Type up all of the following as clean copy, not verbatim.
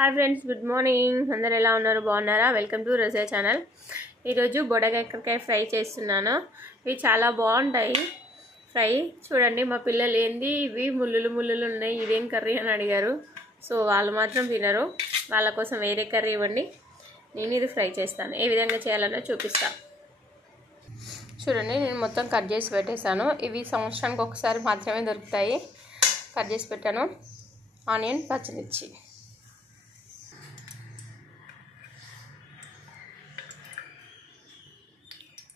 Hi friends, good morning. అందరు ఎలా ఉన్నారు? బాగున్నారా? Welcome to Raza channel. ఈరోజు బొడకాయ ఫ్రై చేస్తున్నాను. ఇవి చాలా బాగుంటాయి ఫ్రై. చూడండి, మా పిల్లలు ఏంది ఇవి ముళ్ళులు ఉన్నాయి, ఇదేం కర్రీ అని అడిగారు. సో వాళ్ళు మాత్రం తినరు, వాళ్ళ కోసం వేరే కర్రీ ఇవ్వండి, నేను ఇది ఫ్రై చేస్తాను. ఏ విధంగా చేయాలనో చూపిస్తాను. చూడండి, నేను మొత్తం కట్ చేసి పెట్టేశాను. ఇవి సంవత్సరానికి ఒకసారి మాత్రమే దొరుకుతాయి. కట్ చేసి పెట్టాను. ఆనియన్, పచ్చిమిర్చి,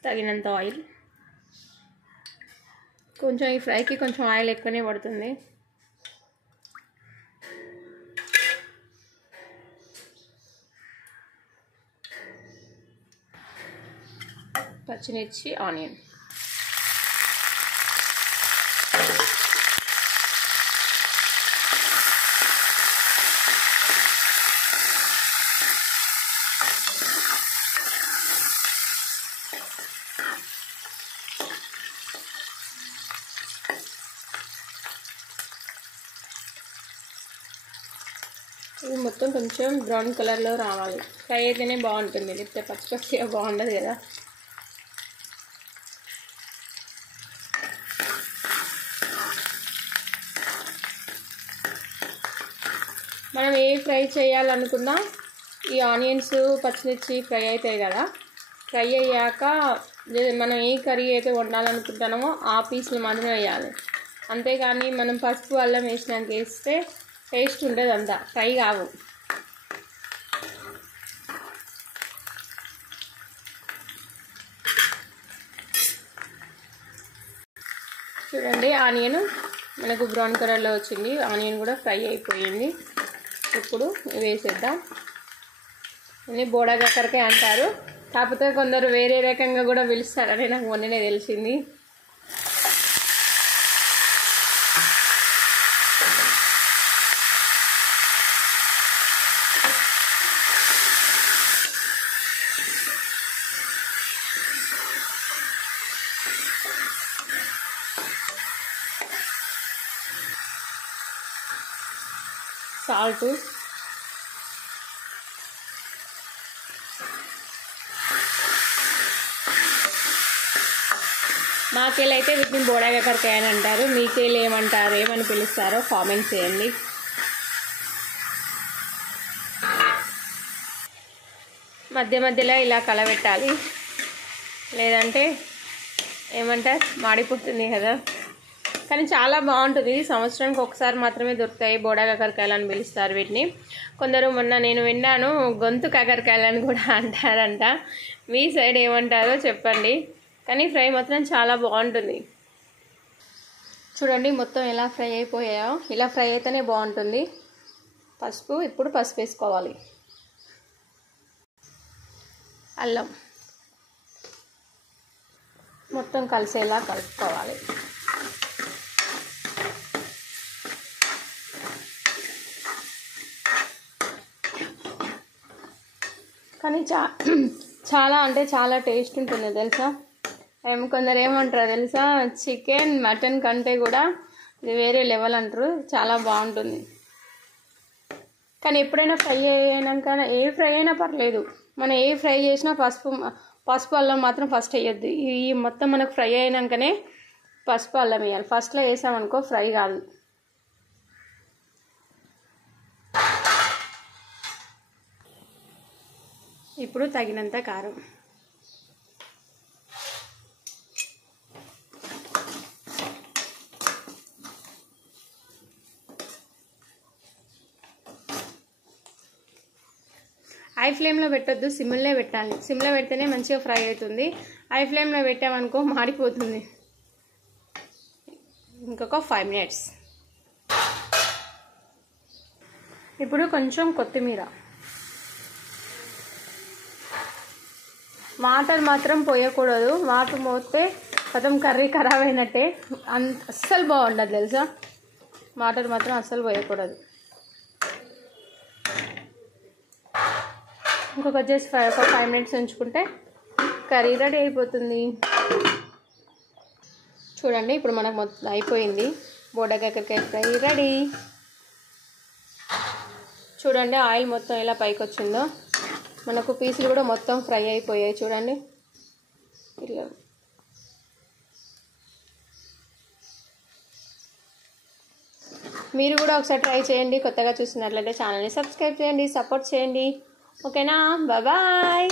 తగినంత ఆయిల్. కొంచెం ఈ ఫ్రైకి కొంచెం ఆయిల్ ఎక్కువనే పడుతుంది. పచ్చిమిర్చి, ఆనియన్, ఇది మొత్తం కొంచెం బ్రౌన్ కలర్లో రావాలి. ఫ్రై అయితేనే బాగుంటుంది, లేకపోతే పచ్చిగా బాగుండదు కదా. మనం ఏ ఫ్రై చేయాలనుకున్నా ఈ ఆనియన్స్, పచ్చిమిర్చి ఫ్రై అవుతాయి కదా. ఫ్రై అయ్యాక మనం ఏ కర్రీ అయితే వండాలనుకుంటున్నామో ఆ పీసులు మాత్రమే వేయాలి. అంతేగాని మనం పసుపు అల్లం వేసినాక వేస్తే టేస్ట్ ఉండదు, అంతా ఫ్రై కావు. చూడండి, ఆనియన్ మనకు బ్రౌన్ కలర్లో వచ్చింది. ఆనియన్ కూడా ఫ్రై అయిపోయింది. ఇప్పుడు వేసేద్దాం. ఇది బోడకాకరకాయ అంటారు, కాకపోతే కొందరు వేరే రకంగా కూడా పిలుస్తారని నాకు మొన్ననే తెలిసింది. సాల్ట్, మాకేలైతే వీటిని బోడకాకరకాయ అని అంటారు. మీకేళ్ళు ఏమంటారు, ఏమని పిలుస్తారో కామెంట్ చేయండి. మధ్య మధ్యలో ఇలా కలబెట్టాలి, లేదంటే ఏమంటారు మాడిపోతుంది కదా. కానీ చాలా బాగుంటుంది. సంవత్సరానికి ఒకసారి మాత్రమే దొరుకుతాయి. బోడకాకరకాయలు అని పిలుస్తారు వీటిని. కొందరు మొన్న నేను విన్నాను గొంతు కాకరకాయలని కూడా అంటారంట. మీ సైడ్ ఏమంటారో చెప్పండి. కానీ ఫ్రై మాత్రం చాలా బాగుంటుంది. చూడండి మొత్తం ఎలా ఫ్రై అయిపోయాయో. ఇలా ఫ్రై అయితేనే బాగుంటుంది. పసుపు, ఇప్పుడు పసుపు వేసుకోవాలి. అల్లం మొత్తం కలిసేలా కలుపుకోవాలి. కానీ చాలా అంటే చాలా టేస్ట్ ఉంటుంది తెలుసా. కొందరు ఏమంటారు తెలుసా, చికెన్ మటన్ కంటే కూడా ఇది వేరే లెవెల్ అంటారు. చాలా బాగుంటుంది. కానీ ఎప్పుడైనా ఫ్రై అయినాక ఏ ఫ్రై అయినా పర్లేదు, మనం ఏ ఫ్రై చేసినా పసుపు అల్లం మాత్రం ఫస్ట్ వేయద్దు. ఈ మొత్తం మనకు ఫ్రై అయినాకనే పసుపు అల్లం వేయాలి. ఫస్ట్లో వేసామనుకో ఫ్రై కాదు. ఇప్పుడు తగినంత కారం, హై ఫ్లేమ్లో పెట్టొద్దు, సిమ్లో పెట్టాలి. సిమ్లో పెడితేనే మంచిగా ఫ్రై అవుతుంది. హై ఫ్లేమ్లో పెట్టామనుకో మాడిపోతుంది. ఇంకొక 5 minutes. ఇప్పుడు కొంచెం కొత్తిమీర. వాటర్ మాత్రం పోయకూడదు. వాటర్ పోతే మొత్తం కర్రీ ఖరాబ్ అయినట్టే, అస్సలు బాగుండదు తెలుసా. వాటర్ మాత్రం అస్సలు పోయకూడదు. ఇంకొక జస్ట్ 5 minutes ఉంచుకుంటే కర్రీ రెడీ అయిపోతుంది. చూడండి, ఇప్పుడు మనకు మొత్తం అయిపోయింది. బోడకాకరకాయ ఫ్రై రెడీ. చూడండి ఆయిల్ మొత్తం ఎలా పైకి వచ్చిందో. మనకు పీసులు కూడా మొత్తం ఫ్రై అయిపోయాయి చూడండి. ఇలా మీరు కూడా ఒకసారి ట్రై చేయండి. కొత్తగా చూస్తున్నట్లయితే ఛానల్ని సబ్స్క్రైబ్ చేయండి, సపోర్ట్ చేయండి. ఓకేనా, బాయ్.